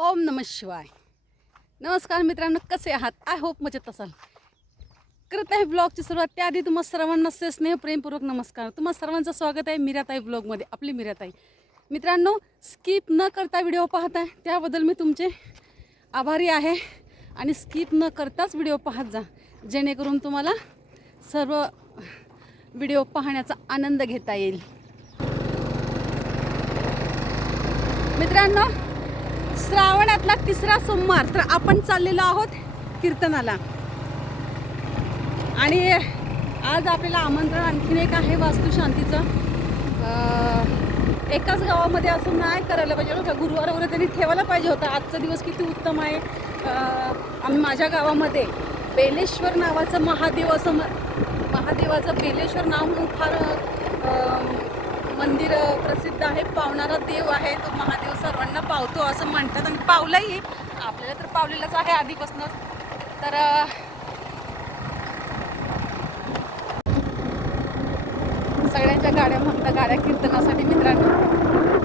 ओम नम शिवाय. नमस्कार मित्रांनो कसे आहात? आय होप मजेत असाल. करत आहे ब्लॉगची सुरुवात. त्याआधी तुम्हा सर्वांना असे स्नेह प्रेमपूर्वक नमस्कार. तुम्हा सर्वांचं स्वागत आहे मिराताई ब्लॉगमध्ये आपली मिराताई. मित्रांनो स्किप न करता व्हिडिओ पाहत आहे. त्याबद्दल मी तुमचे आभारी आहे. आणि स्किप न करताच व्हिडिओ पाहत जा. जेणेकरून तुम्हाला सर्व व्हिडिओ पाहण्याचा आनंद घेता येईल. मित्रांनो श्रावणातला तिसरा सोमवार. तर आपण चाललेलो आहोत कीर्तनाला. आणि आज आपल्याला आमंत्रण आणखीन एक आहे वास्तुशांतीचं. एकाच गावामध्ये असं नाही करायला पाहिजे. बरं का गुरुवार वगैरे त्यांनी ठेवायला पाहिजे होता. आजचा दिवस किती उत्तम आहे. आम्ही माझ्या गावामध्ये बेलेश्वर नावाचं महादेव असं म महादेवाचं बेलेश्वर नाव म्हणून फार मंदिर प्रसिद्ध आहे. पावणारा देव आहे तो महादेव सर्वांना पावतो असं म्हणतात आणि पावलंही आपल्याला तर पावलेलाच आहे आधीपासूनच तर सगळ्यांच्या गाड्या म्हणतात गाड्या कीर्तनासाठी मित्रांनो.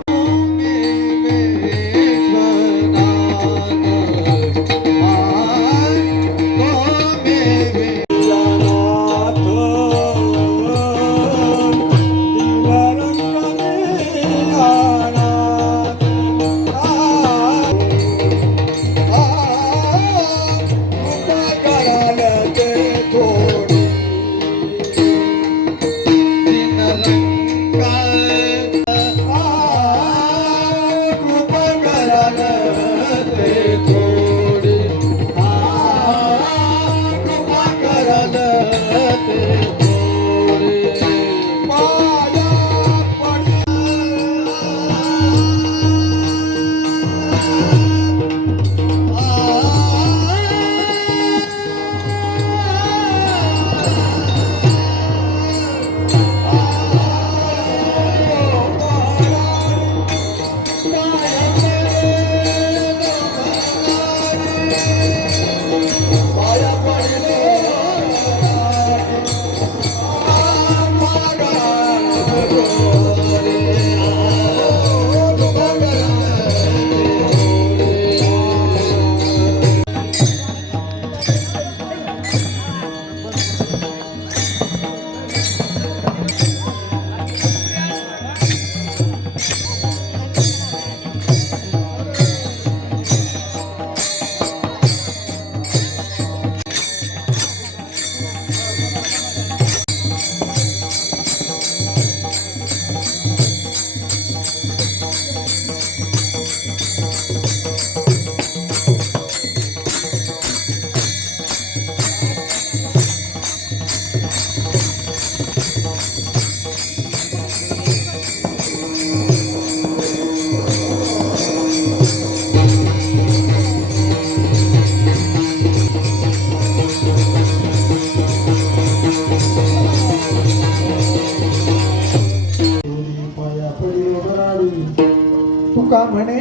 तुका म्हणे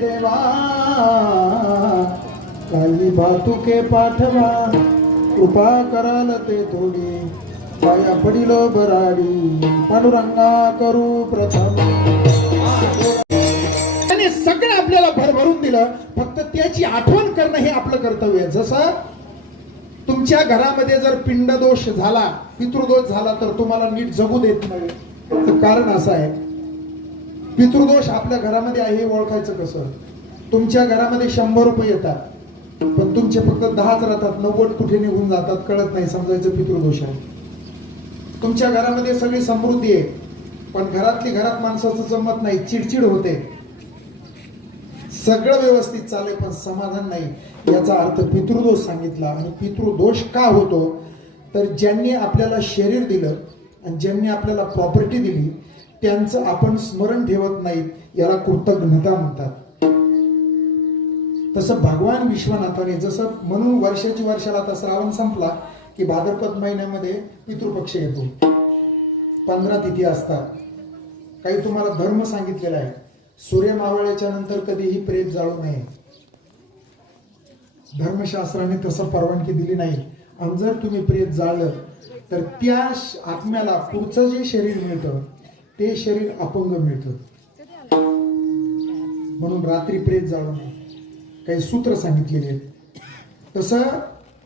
देवा काही भातुके पाठवा. कृपा कराल ते थोडी. पाया पडिलो बराडी. पांडुरंगा करू प्रथम. त्याने सगळं आपल्याला भरभरून दिलं. फक्त त्याची आठवण करणं हे आपलं कर्तव्य आहे. जसं तुमच्या घरामध्ये जर पिंडदोष झाला पितृदोष झाला तर तुम्हाला नीट जगू देत नाही. कारण असं आहे. पितृदोष आपल्या घरामध्ये आहे हे ओळखायचं कसं? तुमच्या घरामध्ये शंभर रुपये येतात पण तुमचे फक्त दहाच राहतात नव्वद कुठे निघून जातात कळत नाही समजायचं पितृदोष आहे. तुमच्या घरामध्ये सगळी समृद्धी आहे पण घरातली घरात माणसाचं जमत नाही चिडचिड होते. सगळं व्यवस्थित चालेल पण समाधान नाही. याचा अर्थ पितृदोष सांगितला. आणि पितृदोष का होतो? तर ज्यांनी आपल्याला शरीर दिलं आणि ज्यांनी आपल्याला प्रॉपर्टी दिली त्यांचं आपण स्मरण ठेवत नाहीत याला कृतज्ञता म्हणतात. तसं भगवान विश्वनाथाने जसं म्हणून वर्षाची वर्षाला आता श्रावण संपला की भाद्रपद महिन्यामध्ये पितृपक्ष येतो. पंधरा तिथी असतात. काही तुम्हाला धर्म सांगितलेला आहे. सूर्य मावळ्याच्या नंतर कधीही प्रेत जाळू नये. धर्मशास्त्राने तसं परवानगी दिली नाही. आणि जर तुम्ही प्रेत जाळलं तर त्या आत्म्याला पुढचं जे शरीर मिळतं ते शरीर अपंग मिळतं. म्हणून रात्री प्रेत जाळू नये. काही सूत्र सांगितलेले आहेत. तसं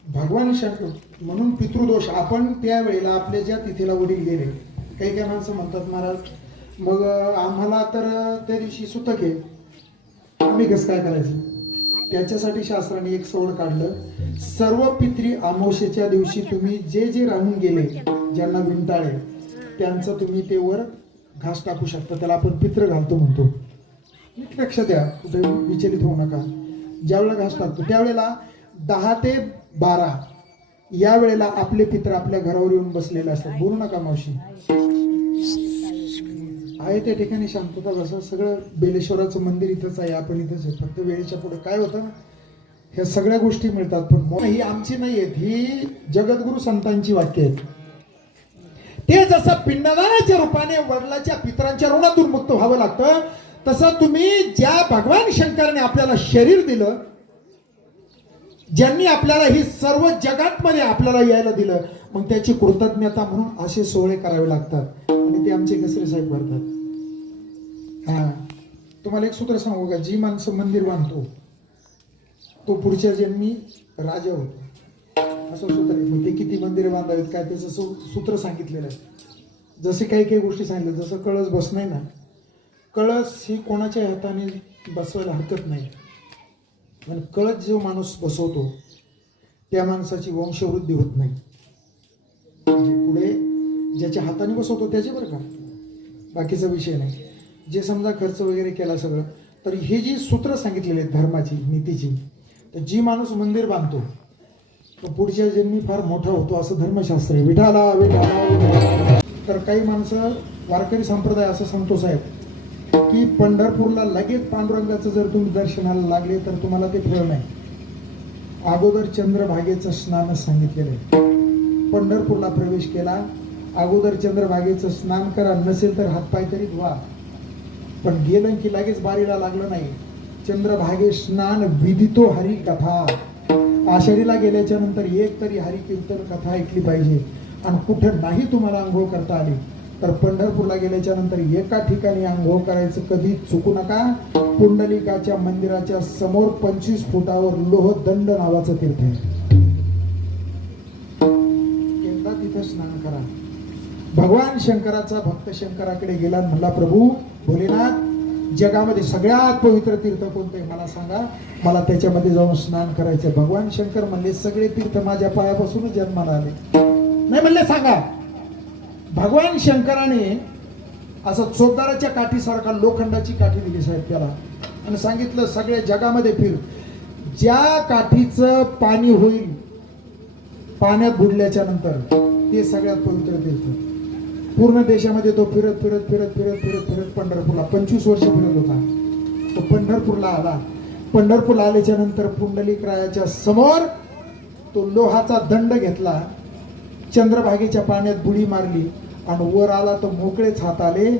भगवान शंकर म्हणून पितृदोष आपण त्यावेळेला आपल्या ज्या तिथीला वडील गेले काही काही माणसं म्हणतात महाराज मग आम्हाला तर त्या दिवशी सुतक आहे. आम्ही कसं काय करायचं? त्याच्यासाठी शास्त्राने एक सोड काढलं. सर्व पित्री अमावशेच्या दिवशी तुम्ही जे जे राहून गेले ज्यांना विंटाळे त्यांचं तुम्ही ते वर घास टाकू शकता. त्याला आपण पित्र घालतो म्हणतो. लक्ष द्या कुठे विचलित होऊ नका. ज्यावेळेला घास टाकतो त्यावेळेला दहा ते बारा या वेळेला आपले पित्र आपल्या घरावर येऊन बसलेले असतात. बोलू नका मावशी. आहे त्या ठिकाणी शांतता जसं सगळं बेलेश्वराचं मंदिर इथंच आहे आपण इथंच आहे. फक्त वेळेच्या पुढे काय होतं? ह्या सगळ्या गोष्टी मिळतात पण ही आमची नाही आहेत ही जगद्गुरु संतांची वाक्य आहेत. ते जसं पिंडदानाच्या रूपाने वडिलाच्या पितरांच्या ऋणातून मुक्त व्हावं लागतं तसं तुम्ही ज्या भगवान शंकराने आपल्याला शरीर दिलं ज्यांनी आपल्याला ही सर्व जगातमध्ये आपल्याला यायला दिलं मग त्याची कृतज्ञता म्हणून असे सोहळे करावे लागतात. आणि ते आमचे कसरे साहेब भरतात. हा. तुम्हाला एक सूत्र सांगू का? जी माणसं मंदिर बांधतो तो पुढच्या जन्मी राजा होतो. असं सूत्र आहे. मग ते किती मंदिरे बांधावीत? काय त्याचं सू- सूत्र सांगितलेलं आहे. जसे काही काही गोष्टी सांगितल्या जसं कळस बसणे ना कळस ही कोणाच्या हाताने बसवायला हरकत नाही. पण कळत जो माणूस बसवतो त्या माणसाची वंशवृद्धी होत नाही. पुढे ज्याच्या हाताने बसवतो त्याचे बरं का? बाकीचा विषय नाही. जे समजा खर्च वगैरे केला सगळं तर हे जी सूत्र सांगितलेली आहेत धर्माची नीतीची तर जी माणूस मंदिर बांधतो तो पुढच्या जन्मी फार मोठा होतो असं धर्मशास्त्र आहे. विठाला विठाला विठाला. तर काही माणसं वारकरी संप्रदाय असं सांगतो साहेब की पंढरपूरला लगेच पांडुरंगाचं जर तुम्ही दर्शनाला लागले तर तुम्हाला ते फळ नाही. अगोदर चंद्रभागेचं स्नान सांगितलेलं आहे. पंढरपूरला प्रवेश केला. अगोदर चंद्रभागेचं स्नान करा नसेल तर हातपाय तरी धुवा. पण गेलं की लगेच बारीला लागलं नाही. चंद्रभागे स्नान विदितो हरी कथा आषाढीला गेल्याच्यानंतर एक तरी हरी कीर्तन कथा ऐकली पाहिजे. आणि कुठं नाही तुम्हाला आंघोळ करता आली. तर पंढरपूरला गेल्याच्यानंतर एका ठिकाणी आंघोळ करायचं कधी चुकू नका. पुंडलिकाच्या मंदिराच्या समोर पंचवीस फुटावर लोहदंड नावाचं तीर्थ आहे. एकदा तिथं स्नान करा. भगवान शंकराचा भक्त शंकराकडे गेला म्हणला प्रभू भोलेनाथ जगामध्ये सगळ्यात पवित्र तीर्थ कोणते मला सांगा. मला त्याच्यामध्ये जाऊन स्नान करायचं भगवान शंकर म्हणले सगळे तीर्थ माझ्या पायापासूनच जन्माला आले. नाही म्हणले सांगा. भगवान शंकराने असं चोपदाराच्या काठीसारखा लोखंडाची काठी दिली साहेब त्याला. आणि सांगितलं सगळ्या जगामध्ये फिर. ज्या काठीचं पाणी होईल पाण्यात बुडल्याच्या नंतर ते सगळ्यात पवित्र तीर्थ पूर्ण देशामध्ये तो फिरत फिरत फिरत फिरत फिरत फिरत पंढरपूरला. पंचवीस वर्ष फिरत होता. तो पंढरपूरला आला. पंढरपूरला आल्याच्यानंतर पुंडलिक रायाच्या समोर तो लोहाचा दंड घेतला. चंद्रभागेच्या पाण्यात बुडी मारली. आणि वर आला तर मोकळेच हात आले.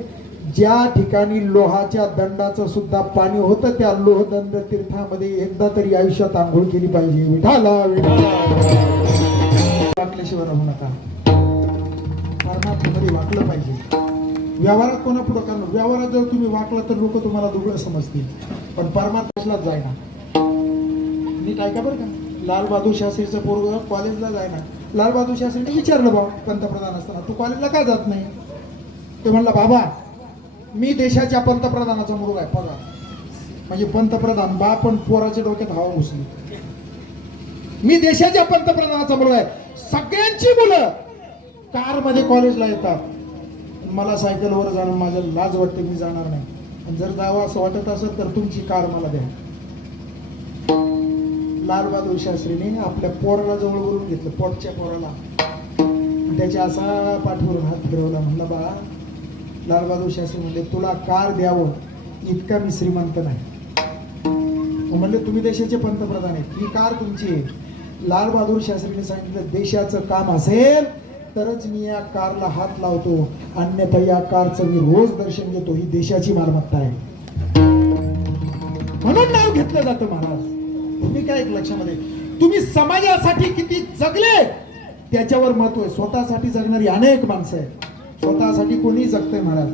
ज्या ठिकाणी लोहाच्या दंडाचं सुद्धा पाणी होतं त्या लोहदंड तीर्थामध्ये एकदा तरी आयुष्यात आंघोळ केली पाहिजे. विठाला वाटल्याशिवाय राहू नका. परमात्म्यामध्ये वाटलं पाहिजे. व्यवहारात कोणा पुढं करणार व्यवहारात जर तुम्ही वाटला तर लोक तुम्हाला दुबळं समजतील. पण परमात्म्यालाच जायना. नीट ऐका बरं का. लाल बहादूर शास्त्रीचं पोरग कॉलेजला जायना. लालबहादूर शास्त्रीने विचारलं बा पंतप्रधान असताना. तू कॉलेजला का जात नाही? ते म्हणला बाबा मी देशाच्या पंतप्रधानाचा मुलगा आहे पगार. म्हणजे पंतप्रधान बा पण पोराच्या डोक्यात हवा घुसली. मी देशाच्या पंतप्रधानाचा मुलगा आहे. सगळ्यांची मुलं कारमध्ये कॉलेजला येतात. मला सायकलवर जाणं माझ्या लाज वाटते मी जाणार नाही. जर जावं असं वाटत असेल तर तुमची कार मला द्या. लालबहादूर शास्त्रीने आपल्या पोराला जवळ बोलून घेतलं पोटच्या पोराला. त्याच्या असा पाठवरून हात फिरवला म्हणला बाळा लालबहादूर शास्त्री म्हणले तुला कार द्यावं इतका मी श्रीमंत नाही. म्हणले तुम्ही देशाचे पंतप्रधान आहेत ही कार तुमची आहे. लालबहादूर शास्त्रीने सांगितलं देशाचं काम असेल तरच मी या कारला हात लावतो. अन्यथा या कारचं मी रोज दर्शन घेतो. ही देशाची मालमत्ता आहे. म्हणून नाव घेतलं जातं महाराज. तुम्ही काय एक लक्षामध्ये. तुम्ही समाजासाठी किती जगले त्याच्यावर महत्त्व आहे. स्वतःसाठी जगणारी अनेक माणसं आहेत. स्वतःसाठी कोणी जगतंय महाराज?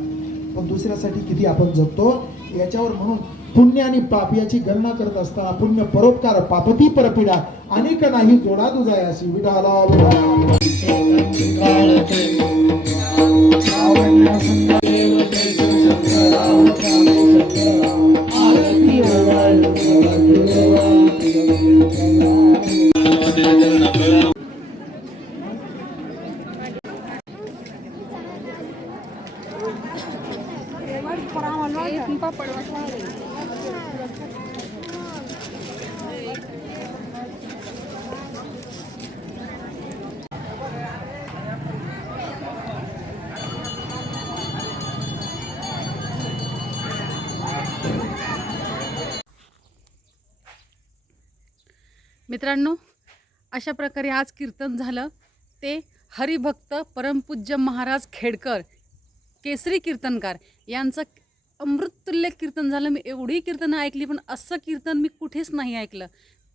पण दुसऱ्यासाठी किती आपण जगतो? याच्यावर म्हणून पुण्य आणि पाप याची गणना करत असताना पुण्य परोपकार पापती परपिडा अनेक नाही जोडा दुजायासी विडाला. मित्रांनो अशा प्रकारे आज कीर्तन झालं. ते हरिभक्त परमपूज्य महाराज खेडकर केसरी कीर्तनकार यांचं अमृततुल्य कीर्तन झालं. मी एवढी कीर्तनं ऐकली पण असं कीर्तन मी कुठेच नाही ऐकलं.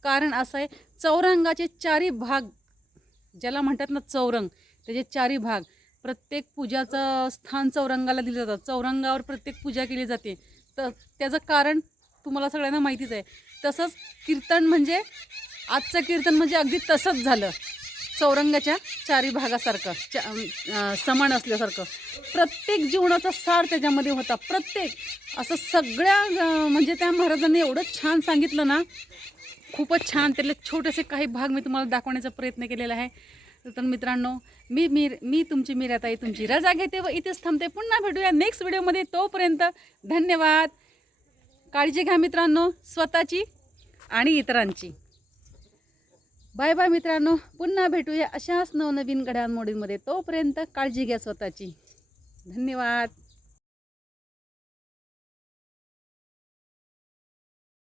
कारण असं आहे चौरंगाचे चारी भाग ज्याला म्हणतात ना चौरंग त्याचे चारी भाग प्रत्येक पूजाचं स्थान चौरंगाला दिलं जातं. चौरंगावर प्रत्येक पूजा केली जाते. तर त्याचं कारण तुम्हाला सगळ्यांना माहितीच आहे. तसंच कीर्तन म्हणजे आजचं कीर्तन म्हणजे अगदी तसंच झालं. चौरंगाच्या चारी भागासारखं चा समान असल्यासारखं. प्रत्येक जीवनाचा सार त्याच्यामध्ये होता. प्रत्येक. असं सगळ्या म्हणजे त्या महाराजांनी एवढं छान सांगितलं ना खूपच छान. त्यातले छोटेसे काही भाग मी तुम्हाला दाखवण्याचा प्रयत्न केलेला आहे. तर मित्रांनो मी मी मी तुमची मीराताई तुमची रजा घेते व इथेच थांबते. पुन्हा भेटूया नेक्स्ट व्हिडिओमध्ये तोपर्यंत धन्यवाद. काळजी घ्या मित्रांनो स्वतःची आणि इतरांची. बाय बाय मित्रांनो पुन्हा भेटूया अशाच नवनवीन घडामोडींमध्ये. तोपर्यंत काळजी घ्या स्वतःची. धन्यवाद.